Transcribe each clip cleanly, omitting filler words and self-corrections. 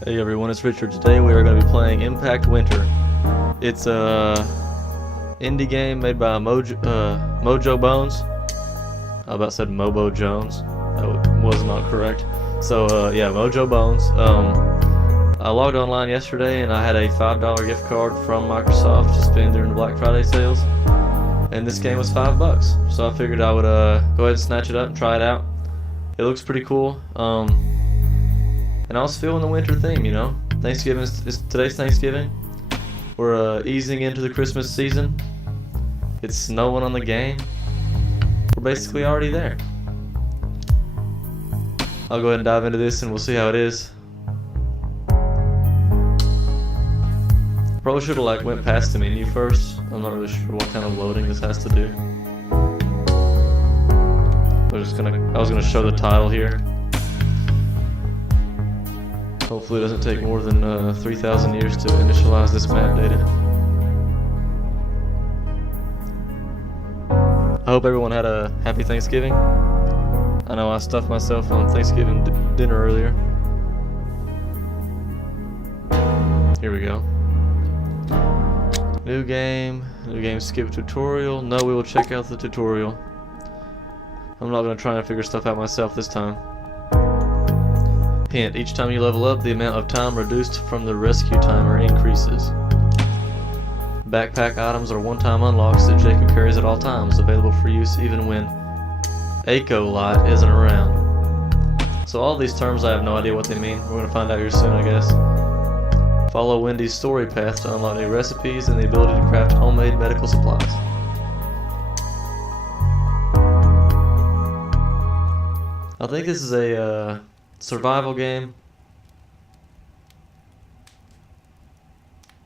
Hey everyone, it's Richard. Today we are going to be playing Impact Winter. It's a indie game made by Mojo Bones. I about said Mobo Jones. That was not correct. So yeah, Mojo Bones. I logged online yesterday and I had a $5 gift card from Microsoft to spend during the Black Friday sales. And this game was $5, so I figured I would go ahead and snatch it up and try it out. It looks pretty cool. And I was feeling the winter theme, you know. Today's Thanksgiving. We're easing into the Christmas season. It's snowing on the game. We're basically already there. I'll go ahead and dive into this and we'll see how it is. Probably should have went past the menu first. I'm not really sure what kind of loading this has to do. I was gonna show the title here. Hopefully it doesn't take more than 3,000 years to initialize this map data. I hope everyone had a happy Thanksgiving. I know I stuffed myself on Thanksgiving dinner earlier. Here we go. New game skip tutorial. No, we will check out the tutorial. I'm not going to try and figure stuff out myself this time. Hint, each time you level up, the amount of time reduced from the rescue timer increases. Backpack items are one-time unlocks that Jacob carries at all times, available for use even when Echo Light isn't around. So all these terms, I have no idea what they mean. We're going to find out here soon, I guess. Follow Wendy's story path to unlock new recipes and the ability to craft homemade medical supplies. I think this is a survival game.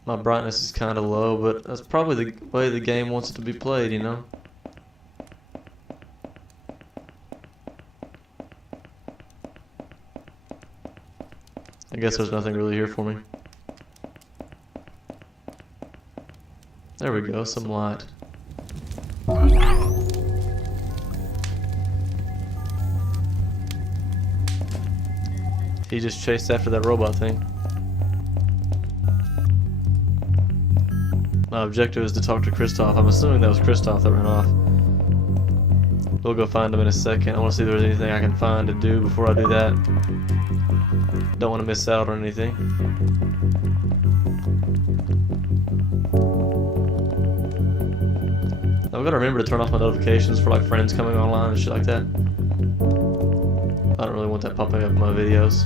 My brightness is kind of low, but that's probably the way the game wants it to be played, you know? I guess there's nothing really here for me. There we go, some light. He just chased after that robot thing. My objective is to talk to Kristoff. I'm assuming that was Kristoff that ran off. We'll go find him in a second. I want to see if there's anything I can find to do before I do that. Don't want to miss out on anything. I've got to remember to turn off my notifications for friends coming online and shit like that. I don't really want that popping up in my videos.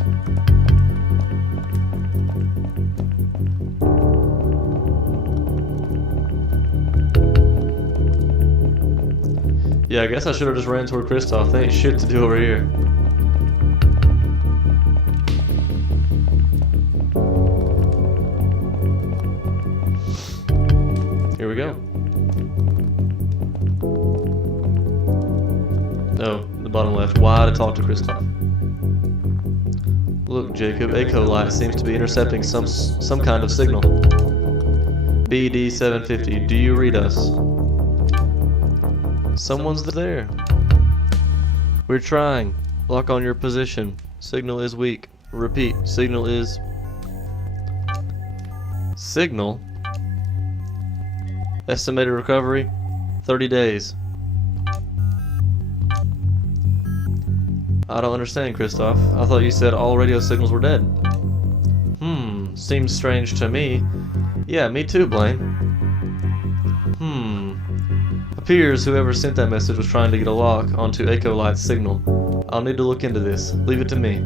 Yeah, I guess I should have just ran toward Kristoff. There ain't shit to do over here. Here we go. Oh, the bottom left. Why to talk to Kristoff? Look, Jacob, Echo Light seems to be intercepting some kind of signal. BD750, do you read us? Someone's there. We're trying. Lock on your position. Signal is weak. Repeat, signal is... Signal? Estimated recovery, 30 days. I don't understand, Kristoff. I thought you said all radio signals were dead. Seems strange to me. Yeah, me too, Blaine. Appears whoever sent that message was trying to get a lock onto Echo Light's signal. I'll need to look into this. Leave it to me.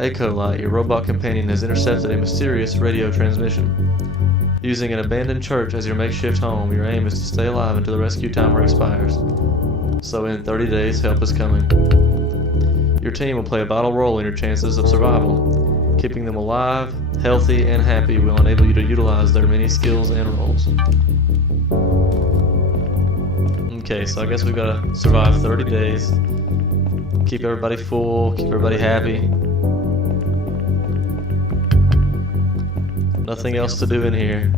Echo Light, your robot companion, has intercepted a mysterious radio transmission. Using an abandoned church as your makeshift home, your aim is to stay alive until the rescue timer expires. So in 30 days, help is coming. Your team will play a vital role in your chances of survival. Keeping them alive, healthy, and happy will enable you to utilize their many skills and roles. Okay, so I guess we've got to survive 30 days. Keep everybody full, keep everybody happy. Nothing else to do in here.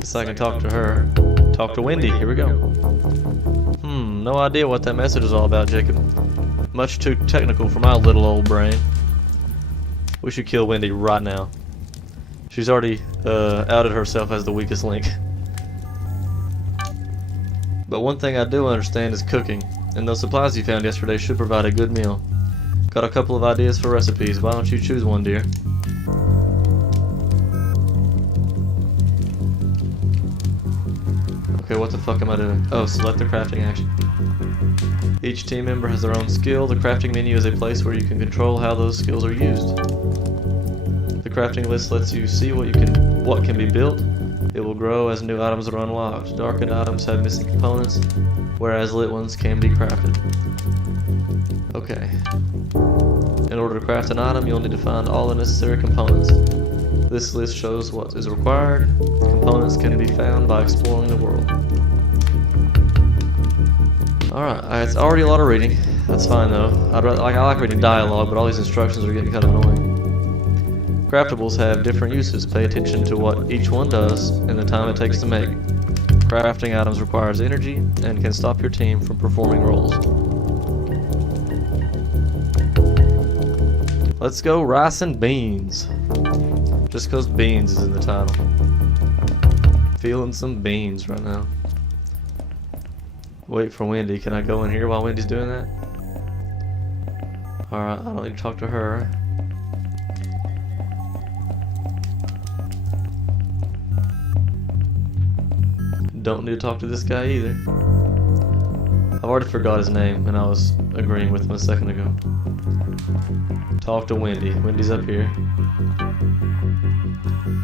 Guess I can talk to her. Talk to Wendy. Here we go. No idea what that message is all about, Jacob. much too technical for my little old brain. We should kill Wendy right now. She's already outed herself as the weakest link. But one thing I do understand is cooking, and those supplies you found yesterday should provide a good meal. Got a couple of ideas for recipes. Why don't you choose one, dear? Okay, what the fuck am I doing? Oh, select the crafting action. Each team member has their own skill. The crafting menu is a place where you can control how those skills are used. The crafting list lets you see what can be built. It will grow as new items are unlocked. Darkened items have missing components, whereas lit ones can be crafted. Okay. In order to craft an item, you'll need to find all the necessary components. This list shows what is required. Components can be found by exploring the world. Alright, it's already a lot of reading. That's fine though. I like reading dialogue, but all these instructions are getting kind of annoying. Craftables have different uses. Pay attention to what each one does and the time it takes to make. Crafting items requires energy and can stop your team from performing roles. Let's go rice and beans. Just because beans is in the title. Feeling some beans right now. Wait for Wendy. Can I go in here while Wendy's doing that? Alright, I don't need to talk to her. Don't need to talk to this guy either. I've already forgot his name and I was agreeing with him a second ago. Talk to Wendy. Wendy's up here.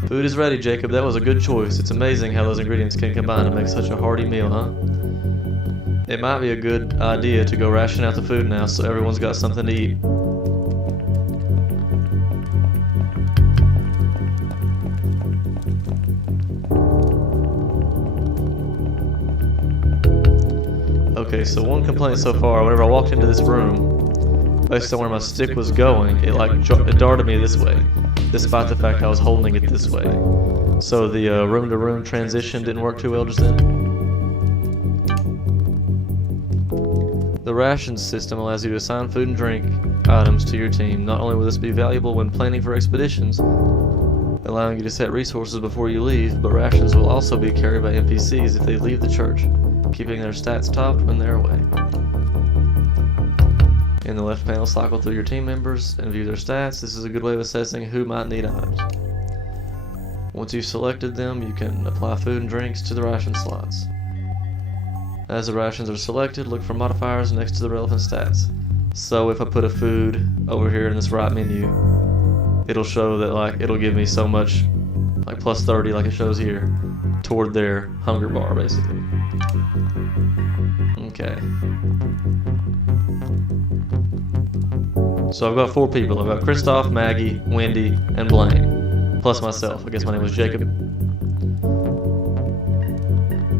Food is ready, Jacob. That was a good choice. It's amazing how those ingredients can combine to make such a hearty meal, huh? It might be a good idea to go ration out the food now so everyone's got something to eat. Okay, so one complaint so far, whenever I walked into this room, based on where my stick was going, it darted me this way, despite the fact I was holding it this way. So the room-to-room transition didn't work too well just then. The rations system allows you to assign food and drink items to your team. Not only will this be valuable when planning for expeditions, allowing you to set resources before you leave, but rations will also be carried by NPCs if they leave the church, keeping their stats topped when they're away. In the left panel, cycle through your team members and view their stats. This is a good way of assessing who might need items. Once you've selected them, you can apply food and drinks to the ration slots. As the rations are selected, look for modifiers next to the relevant stats. So if I put a food over here in this right menu, it'll show that it'll give me so much, like plus 30 like it shows here, toward their hunger bar basically. Okay. So I've got 4 people. I've got Kristoff, Maggie, Wendy, and Blaine. Plus myself. I guess my name was Jacob.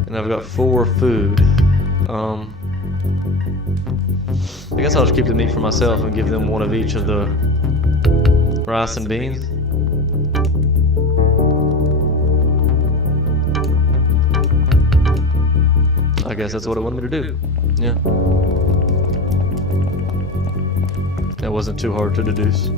And I've got 4 food. I guess I'll just keep the meat for myself and give them one of each of the rice and beans. I guess that's what it wanted me to do. Yeah. That wasn't too hard to deduce.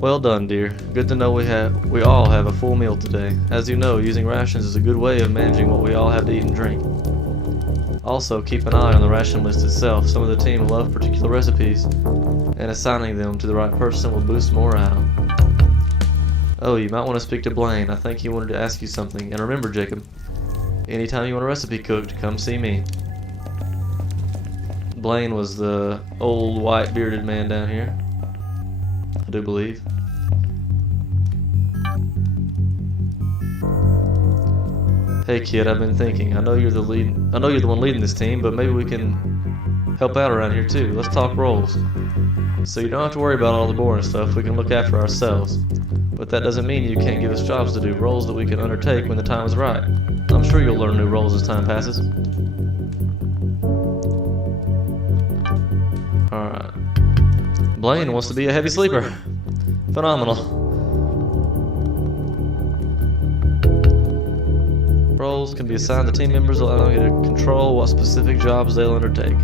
Well done, dear. Good to know we all have a full meal today. As you know, using rations is a good way of managing what we all have to eat and drink. Also, keep an eye on the ration list itself. Some of the team love particular recipes, and assigning them to the right person will boost morale. Oh, you might want to speak to Blaine. I think he wanted to ask you something. And remember, Jacob, anytime you want a recipe cooked, come see me. Blaine was the old white bearded man down here, I do believe. Hey kid, I've been thinking. I know you're the one leading this team, but maybe we can help out around here too. Let's talk roles. So you don't have to worry about all the boring stuff. We can look after ourselves. But that doesn't mean you can't give us jobs to do, roles that we can undertake when the time is right. I'm sure you'll learn new roles as time passes. Alright. Blaine wants to be a heavy sleeper. Phenomenal. Roles. roles can be assigned to team members, allowing you to control what specific jobs they'll undertake.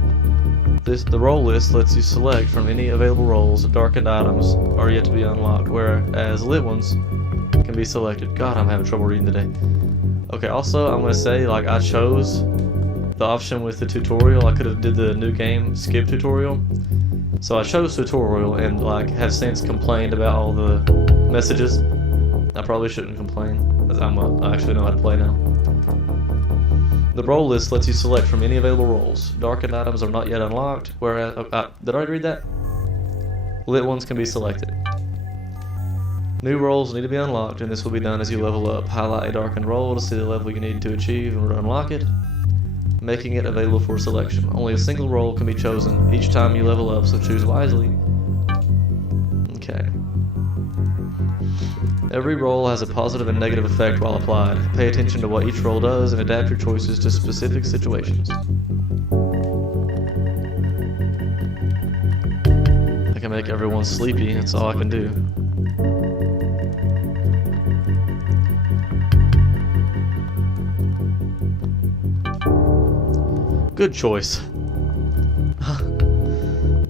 The role list lets you select from any available roles. Darkened items are yet to be unlocked, whereas lit ones can be selected. God, I'm having trouble reading today. Okay, also, I'm going to say, like, I chose the option with the tutorial. I could have did the new game skip tutorial. So I chose tutorial and, like, have since complained about all the messages. I probably shouldn't complain, because I actually know how to play now. The role list lets you select from any available roles. Darkened items are not yet unlocked, whereas... did I already read that? Lit ones can be selected. New roles need to be unlocked, and this will be done as you level up. Highlight a darkened role to see the level you need to achieve and unlock it, making it available for selection. Only a single role can be chosen each time you level up, so choose wisely. Okay. Every role has a positive and negative effect while applied. Pay attention to what each role does and adapt your choices to specific situations. I can make everyone sleepy, that's all I can do. Good choice.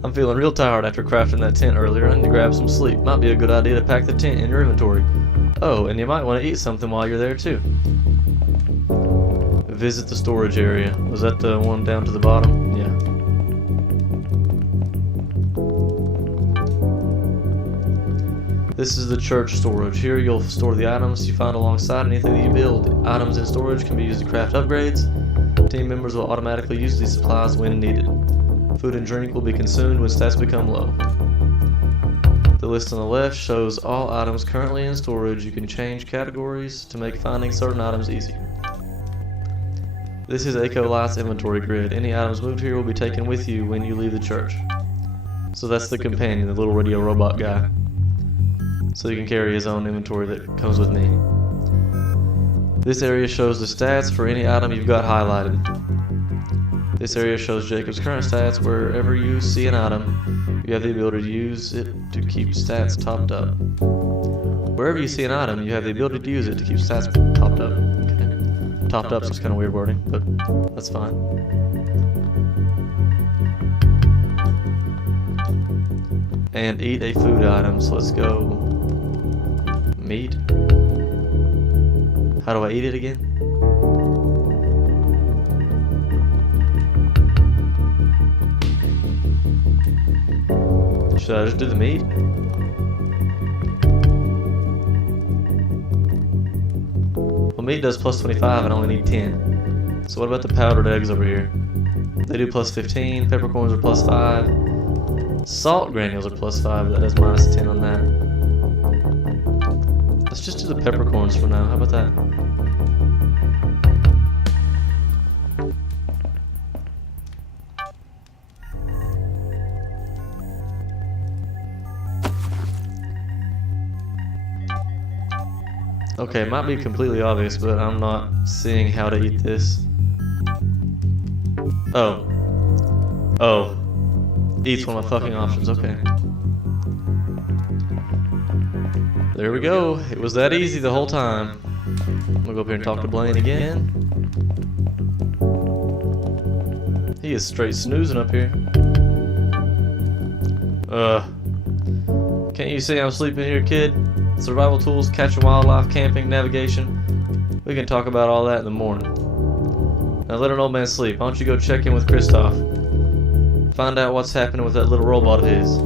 I'm feeling real tired after crafting that tent earlier. I need to grab some sleep. Might be a good idea to pack the tent in your inventory. Oh, and you might want to eat something while you're there too. Visit the storage area. Was that the one down to the bottom? Yeah. This is the church storage. Here you'll store the items you find alongside anything that you build. Items in storage can be used to craft upgrades. Team members will automatically use these supplies when needed. Food and drink will be consumed when stats become low. The list on the left shows all items currently in storage. You can change categories to make finding certain items easier. This is Echo Light's inventory grid. Any items moved here will be taken with you when you leave the church. So that's the companion, the little radio robot guy. So you can carry his own inventory that comes with me. This area shows the stats for any item you've got highlighted. This area shows Jacob's current stats. Wherever you see an item, you have the ability to use it to keep stats topped up. Wherever you see an item, you have the ability to use it to keep stats topped up. Okay. Topped up is kind of weird wording, but that's fine. And eat a food item, so let's go. Meat. How do I eat it again? Should I just do the meat? Well, meat does plus 25 and I only need 10. So what about the powdered eggs over here? They do plus 15, peppercorns are plus 5. Salt granules are plus 5, that does minus 10 on that. Let's just do the peppercorns for now, how about that? Okay, it might be completely obvious, but I'm not seeing how to eat this. Oh. Oh. Eat's one of my fucking options, okay. There we go. It was that easy the whole time. I'm gonna go up here and talk to Blaine again. He is straight snoozing up here. Can't you see I'm sleeping here, kid? Survival tools, catching wildlife, camping, navigation. We can talk about all that in the morning. Now let an old man sleep. Why don't you go check in with Kristoff? Find out what's happening with that little robot of his.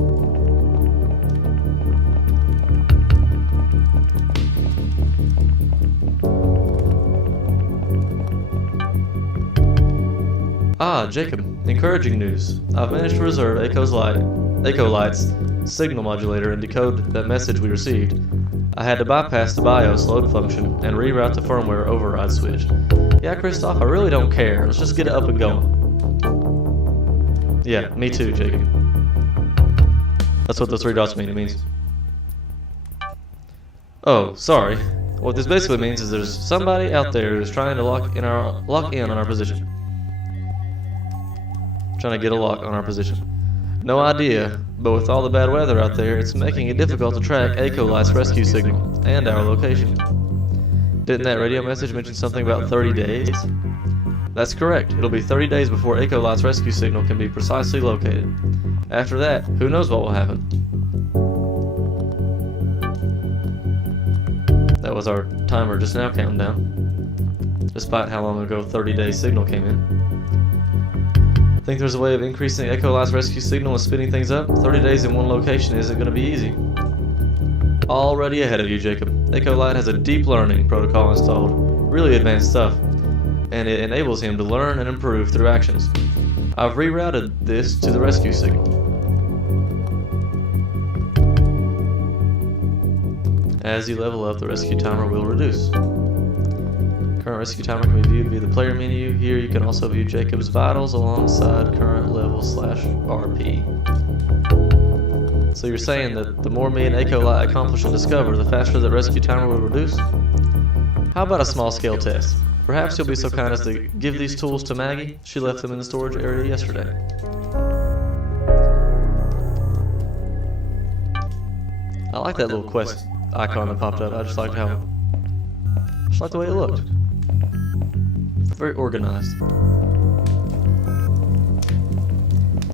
Ah, Jacob. Encouraging news. I've managed to reserve Echo Light's signal modulator and decode that message we received. I had to bypass the BIOS load function and reroute the firmware override switch. Yeah, Kristoff, I really don't care. Let's just get it up and going. Yeah, me too, Jacob. That's what those 3 dots mean. It means... Oh, sorry. What this basically means is there's somebody out there who's trying to lock in on our position. Trying to get a lock on our position. No idea, but with all the bad weather out there, it's making it difficult to track Echo Light's rescue signal and our location. Didn't that radio message mention something about 30 days? That's correct. It'll be 30 days before Ecolite's rescue signal can be precisely located. After that, who knows what will happen? That was our timer just now counting down, despite how long ago 30-day signal came in. Think there's a way of increasing Ecolite's rescue signal and speeding things up? 30 days in one location isn't going to be easy. Already ahead of you, Jacob. Ecolite has a deep learning protocol installed, really advanced stuff, and it enables him to learn and improve through actions. I've rerouted this to the rescue signal. As you level up, the rescue timer will reduce. Current rescue timer can be viewed via the player menu. Here you can also view Jacob's vitals alongside current level /RP. So you're saying that the more me and Ecolite accomplish and discover, the faster the rescue timer will reduce? How about a small scale test? Perhaps you'll be so kind as to give these tools to Maggie. She left them in the storage area yesterday. I like that little quest icon that popped up. I just liked the way it looked. Very organized.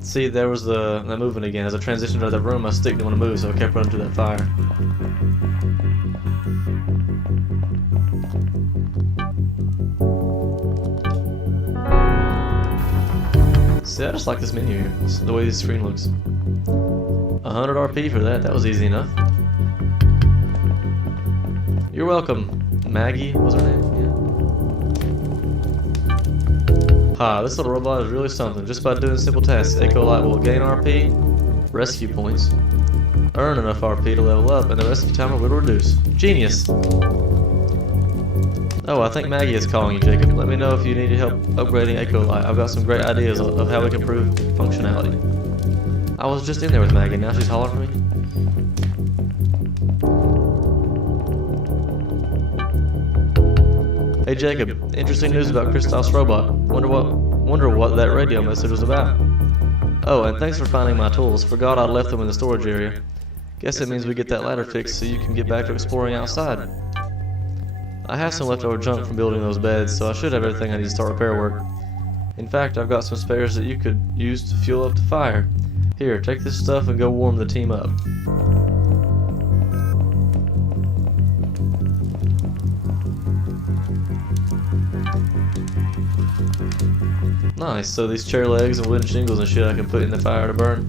See, there was that moving again. As I transitioned out of that room, my stick didn't want to move, so I kept running to that fire. See, I just like this menu here. This is the way this screen looks. 100 RP for that. That was easy enough. You're welcome. Maggie was her name? Yeah. Ha, this little robot is really something. Just by doing simple tasks, Ecolite will gain RP, rescue points, earn enough RP to level up, and the rescue timer will reduce. Genius! Oh, I think Maggie is calling you, Jacob. Let me know if you need help upgrading Ecolite. I've got some great ideas of how we can improve functionality. I was just in there with Maggie, now she's hollering for me. Hey Jacob, interesting news about Kristoff's robot. Wonder what that radio message was about. Oh, and thanks for finding my tools. Forgot I'd left them in the storage area. Guess it means we get that ladder fixed so you can get back to exploring outside. I have some leftover junk from building those beds, so I should have everything I need to start repair work. In fact, I've got some spares that you could use to fuel up the fire. Here, take this stuff and go warm the team up. Nice, so these chair legs and wooden shingles and shit I can put in the fire to burn.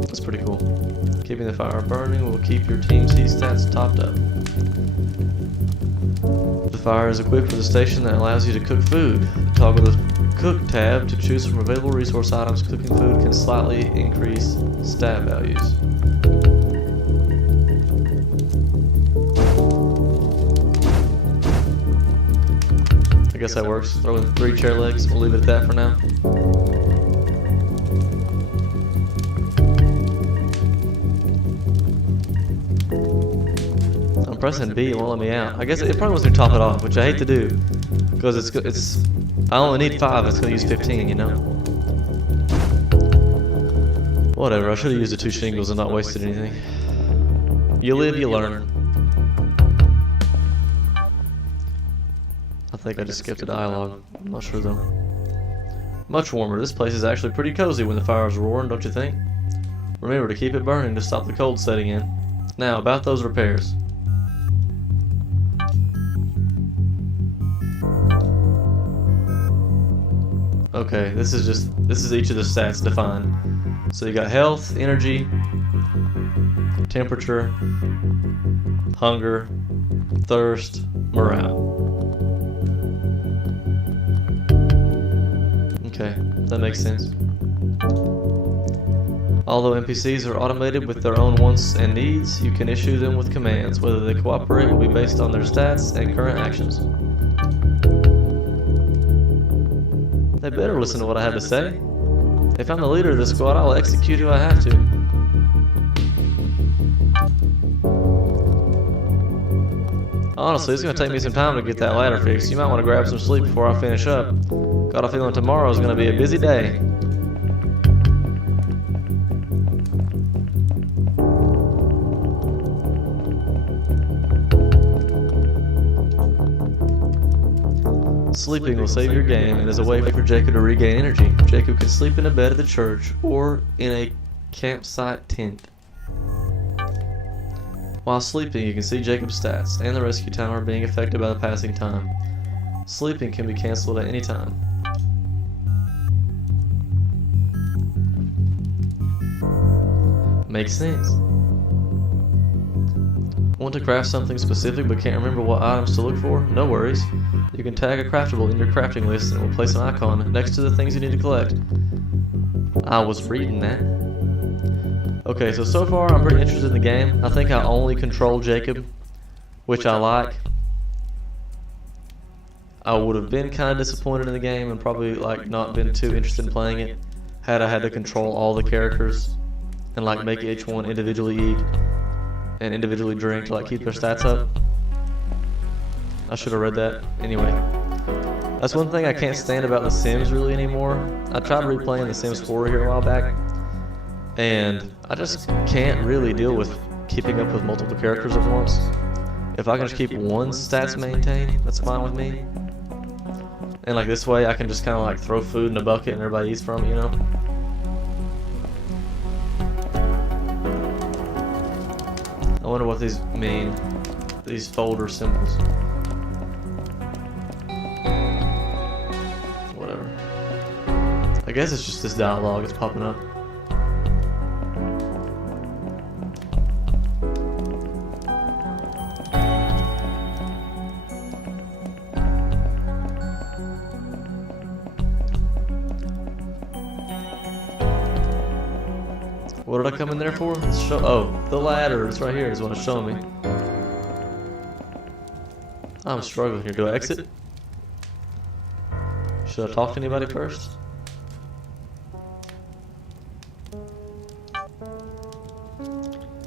That's pretty cool. Keeping the fire burning will keep your team's heat stats topped up. The fire is equipped with a station that allows you to cook food. Toggle the Cook tab to choose from available resource items. Cooking food can slightly increase stat values. I guess that works. Throw in 3 chair legs. We'll leave it at that for now. I'm pressing B, it won't let me out. I guess it probably wants me to top it off, which I hate to do, because it's I only need 5. It's gonna use 15, you know. Whatever. I should have used the 2 shingles and not wasted anything. You live, you learn. I think I just skipped a dialogue. I'm not sure though. Much warmer. This place is actually pretty cozy when the fire's roaring, don't you think? Remember to keep it burning to stop the cold setting in. Now, about those repairs. Okay, this is each of the stats defined. So you got health, energy, temperature, hunger, thirst, morale. Okay, that makes sense. Although NPCs are automated with their own wants and needs, you can issue them with commands. Whether they cooperate will be based on their stats and current actions. They better listen to what I have to say. If I'm the leader of the squad, I'll execute who I have to. Honestly, it's going to take me some time to get that ladder fixed. You might want to grab some sleep before I finish up. Got a feeling tomorrow's going to be a busy day. Sleeping will save your game and is a way for Jacob to regain energy. Jacob can sleep in a bed at the church or in a campsite tent. While sleeping, you can see Jacob's stats and the rescue timer being affected by the passing time. Sleeping can be cancelled at any time. Makes sense. Want to craft something specific but can't remember what items to look for? No worries. You can tag a craftable in your crafting list and it will place an icon next to the things you need to collect. I was reading that. Okay, so far I'm pretty interested in the game. I think I only control Jacob, which I like. I would have been kind of disappointed in the game and probably like not been too interested in playing it had I had to control all the characters and like make each one individually eat and individually drink to like keep their stats up. I should have read that. Anyway, that's one thing I can't stand about The Sims really anymore. I tried replaying The Sims 4 here a while back, and I just can't really deal with keeping up with multiple characters at once. If I can just keep one stats maintained, that's fine with me. And like this way I can just kind of like throw food in a bucket and everybody eats from it, you know? I wonder what these mean, these folder symbols. Whatever. I guess it's just this dialogue that's popping up. What did I come in there for? Oh, the ladder. It's right here is what it's showing me. I'm struggling here. Do I exit? Should I talk to anybody first?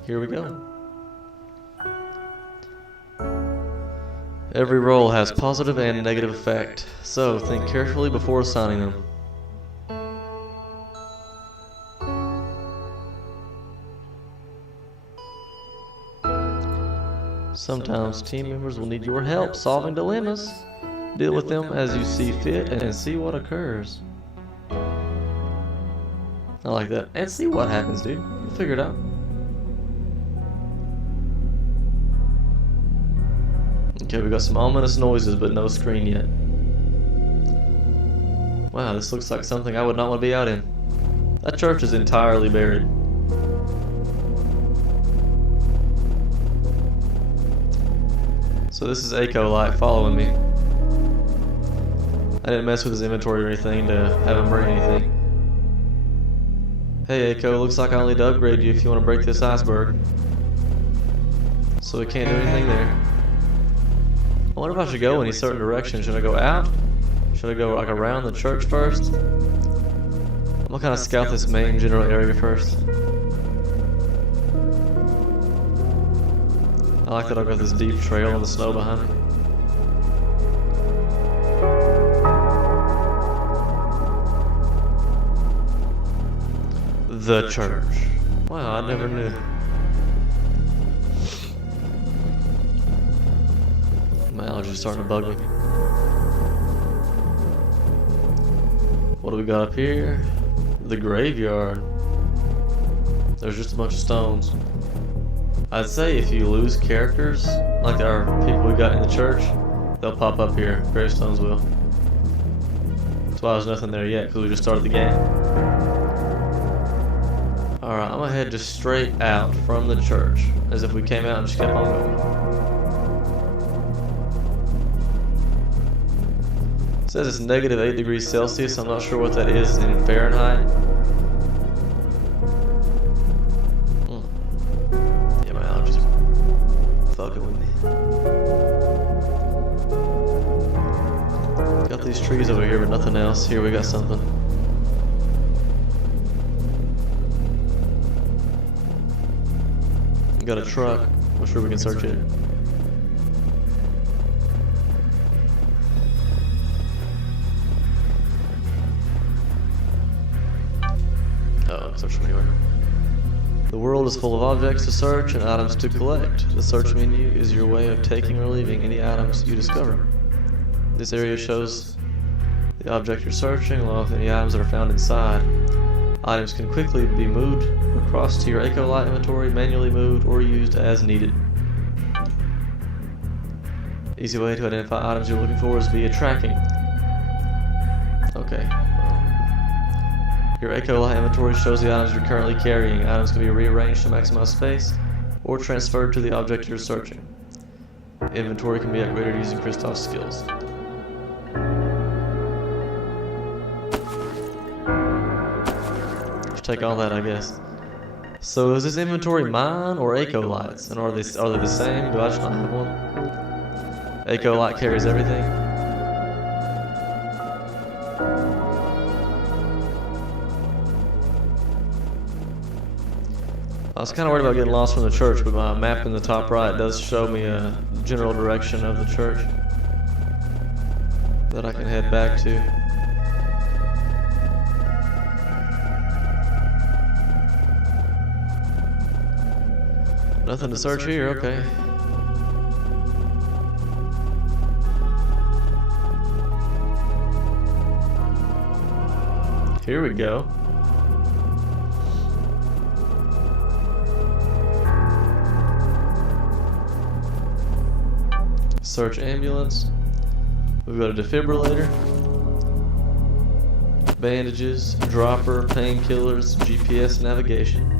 Here we go. Every roll has positive and negative effect, so think carefully before assigning them. Sometimes team members will need your help solving dilemmas. Deal with them as you see fit and see what occurs. I like that. And see what happens, dude. You'll figure it out. Okay, we got some ominous noises, but no screen yet. Wow, this looks like something I would not want to be out in. That church is entirely buried. So this is Aiko Light following me. I didn't mess with his inventory or anything to have him bring anything. Hey Aiko, looks like I only need to upgrade you if you want to break this iceberg. So we can't do anything there. I wonder if I should go in a certain direction. Should I go out? Should I go like around the church first? I'm gonna kind of scout this main general area first. I like that I've got this deep trail in the snow behind me. The church. Wow, I never knew. My allergies starting to bug me. What do we got up here? The graveyard. There's just a bunch of stones. I'd say if you lose characters, like our people we got in the church, they'll pop up here. Gravestones will. That's why there's nothing there yet, because we just started the game. Alright, I'm gonna head just straight out from the church, as if we came out and just kept on going. It says it's negative 8 degrees Celsius. I'm not sure what that is in Fahrenheit. Yeah, my allergies are fucking with me. Got these trees over here, but nothing else. Here we got something. Got a truck. I'm sure we can search it. Oh, search from anywhere. The world is full of objects to search and items to collect. The search menu is your way of taking or leaving any items you discover. This area shows the object you're searching, along with any items that are found inside. Items can quickly be moved across to your Ecolite inventory, manually moved, or used as needed. Easy way to identify items you're looking for is via tracking. Okay. Your Ecolite inventory shows the items you're currently carrying. Items can be rearranged to maximize space or transferred to the object you're searching. Inventory can be upgraded using Kristoff's skills. Just take all that, I guess. So is this inventory mine or Ecolite's? And are they the same? Do I just not have one? Ecolite carries everything. I was kind of worried about getting lost from the church, but my map in the top right does show me a general direction of the church that I can head back to. Nothing to search here, okay. Here we go. Search ambulance. We've got a defibrillator, bandages, dropper, painkillers, GPS navigation.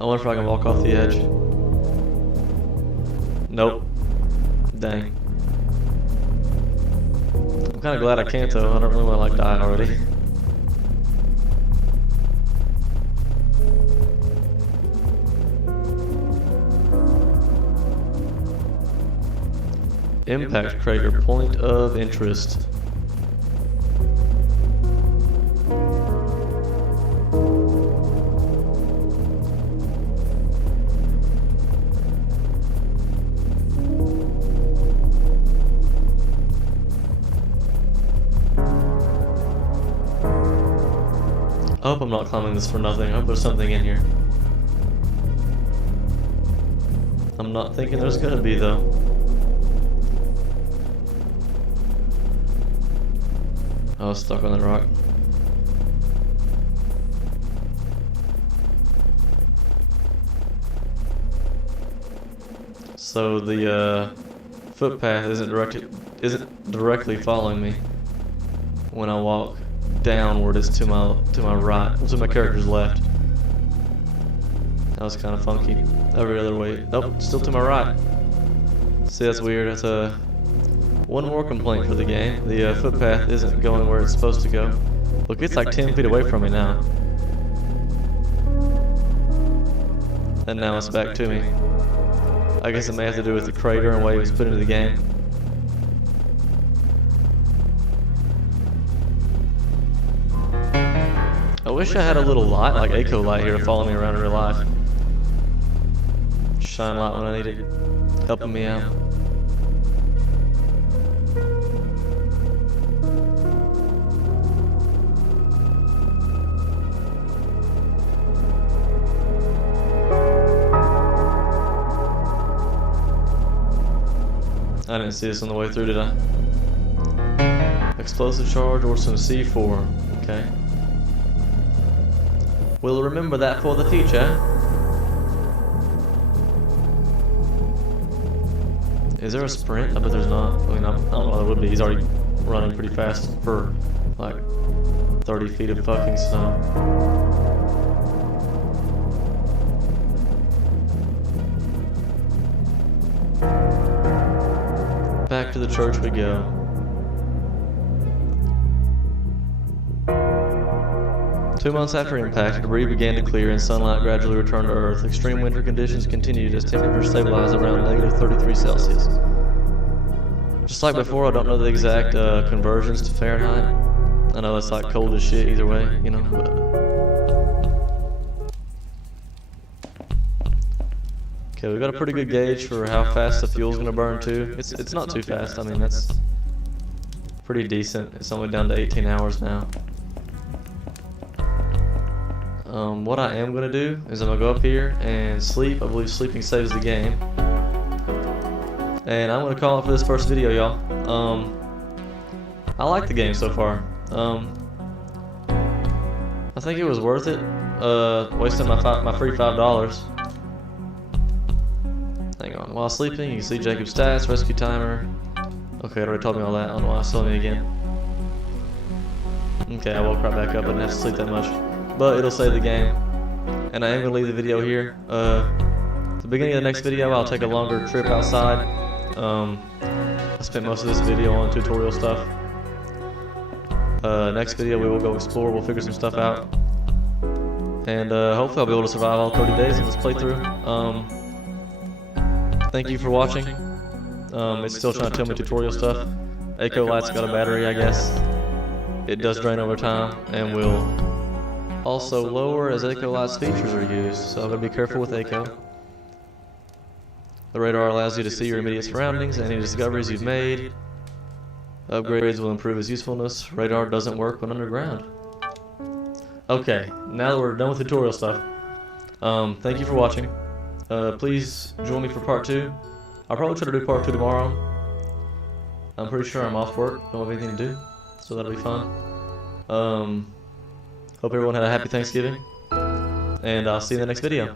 I wonder if I can walk off the edge. Nope. Dang. I'm kind of glad I can't though. I don't really want to die already. Impact crater, point of interest. I hope I'm not climbing this for nothing. I hope there's something in here. I'm not thinking there's gonna be though. I was stuck on that rock. So the footpath isn't directly following me when I walk downward. It's to my right, to my character's left. That was kind of funky. Every other way. Nope, still to my right. See, that's weird. That's one more complaint for the game. The footpath isn't going where it's supposed to go. Look, it's like 10 feet away from me now. And now it's back to me. I guess it may have to do with the crater and what he was put into the game. I wish I had a little light, like Ecolite here, to follow me around in real life. Shine light when I need it. Helping me out. I didn't see this on the way through, did I? Explosive charge or some C4. Okay. We'll remember that for the future. Is there a sprint? I bet there's not. I mean, I don't know, there would be. He's already running pretty fast for like 30 feet of fucking snow. Back to the church we go. Two months after impact, debris began to clear and sunlight gradually returned to Earth. Extreme winter conditions continued as temperatures stabilized around -33°C. Just like before, I don't know the exact conversions to Fahrenheit. I know it's like cold as shit either way, you know, but... Okay, we've got a pretty good gauge for how fast the fuel's gonna burn too. It's not too fast. I mean, that's pretty decent. It's only down to 18 hours now. What I am going to do is I'm going to go up here and sleep. I believe sleeping saves the game. And I'm going to call it for this first video, y'all. I like the game so far. I think it was worth it. Wasting my free $5. Hang on. While sleeping, you can see Jacob's stats, rescue timer. Okay, it already told me all that. I don't know why it's telling me again. Okay, I woke right back up. I didn't have to sleep that much. But it'll save the game. And I am going to leave the video here. At the beginning of the next video, I'll take a longer trip outside. I spent most of this video on tutorial stuff. Next video, we will go explore. We'll figure some stuff out. And hopefully I'll be able to survive all 30 days in this playthrough. Thank you for watching. It's still trying to tell me tutorial stuff. Echo Light's got a battery, I guess. It does drain over time and will also lower as Echo Light's features are used, so I'm going to be careful with Echo. The radar allows you to see your immediate surroundings and any discoveries you've made. Upgrades will improve its usefulness. Radar doesn't work when underground. Okay, now that we're done with tutorial stuff, thank you for watching. Please join me for part 2. I'll probably try to do part 2 tomorrow. I'm pretty sure I'm off work, don't have anything to do, so that'll be fun. Hope everyone had a happy Thanksgiving, and I'll see you in the next video.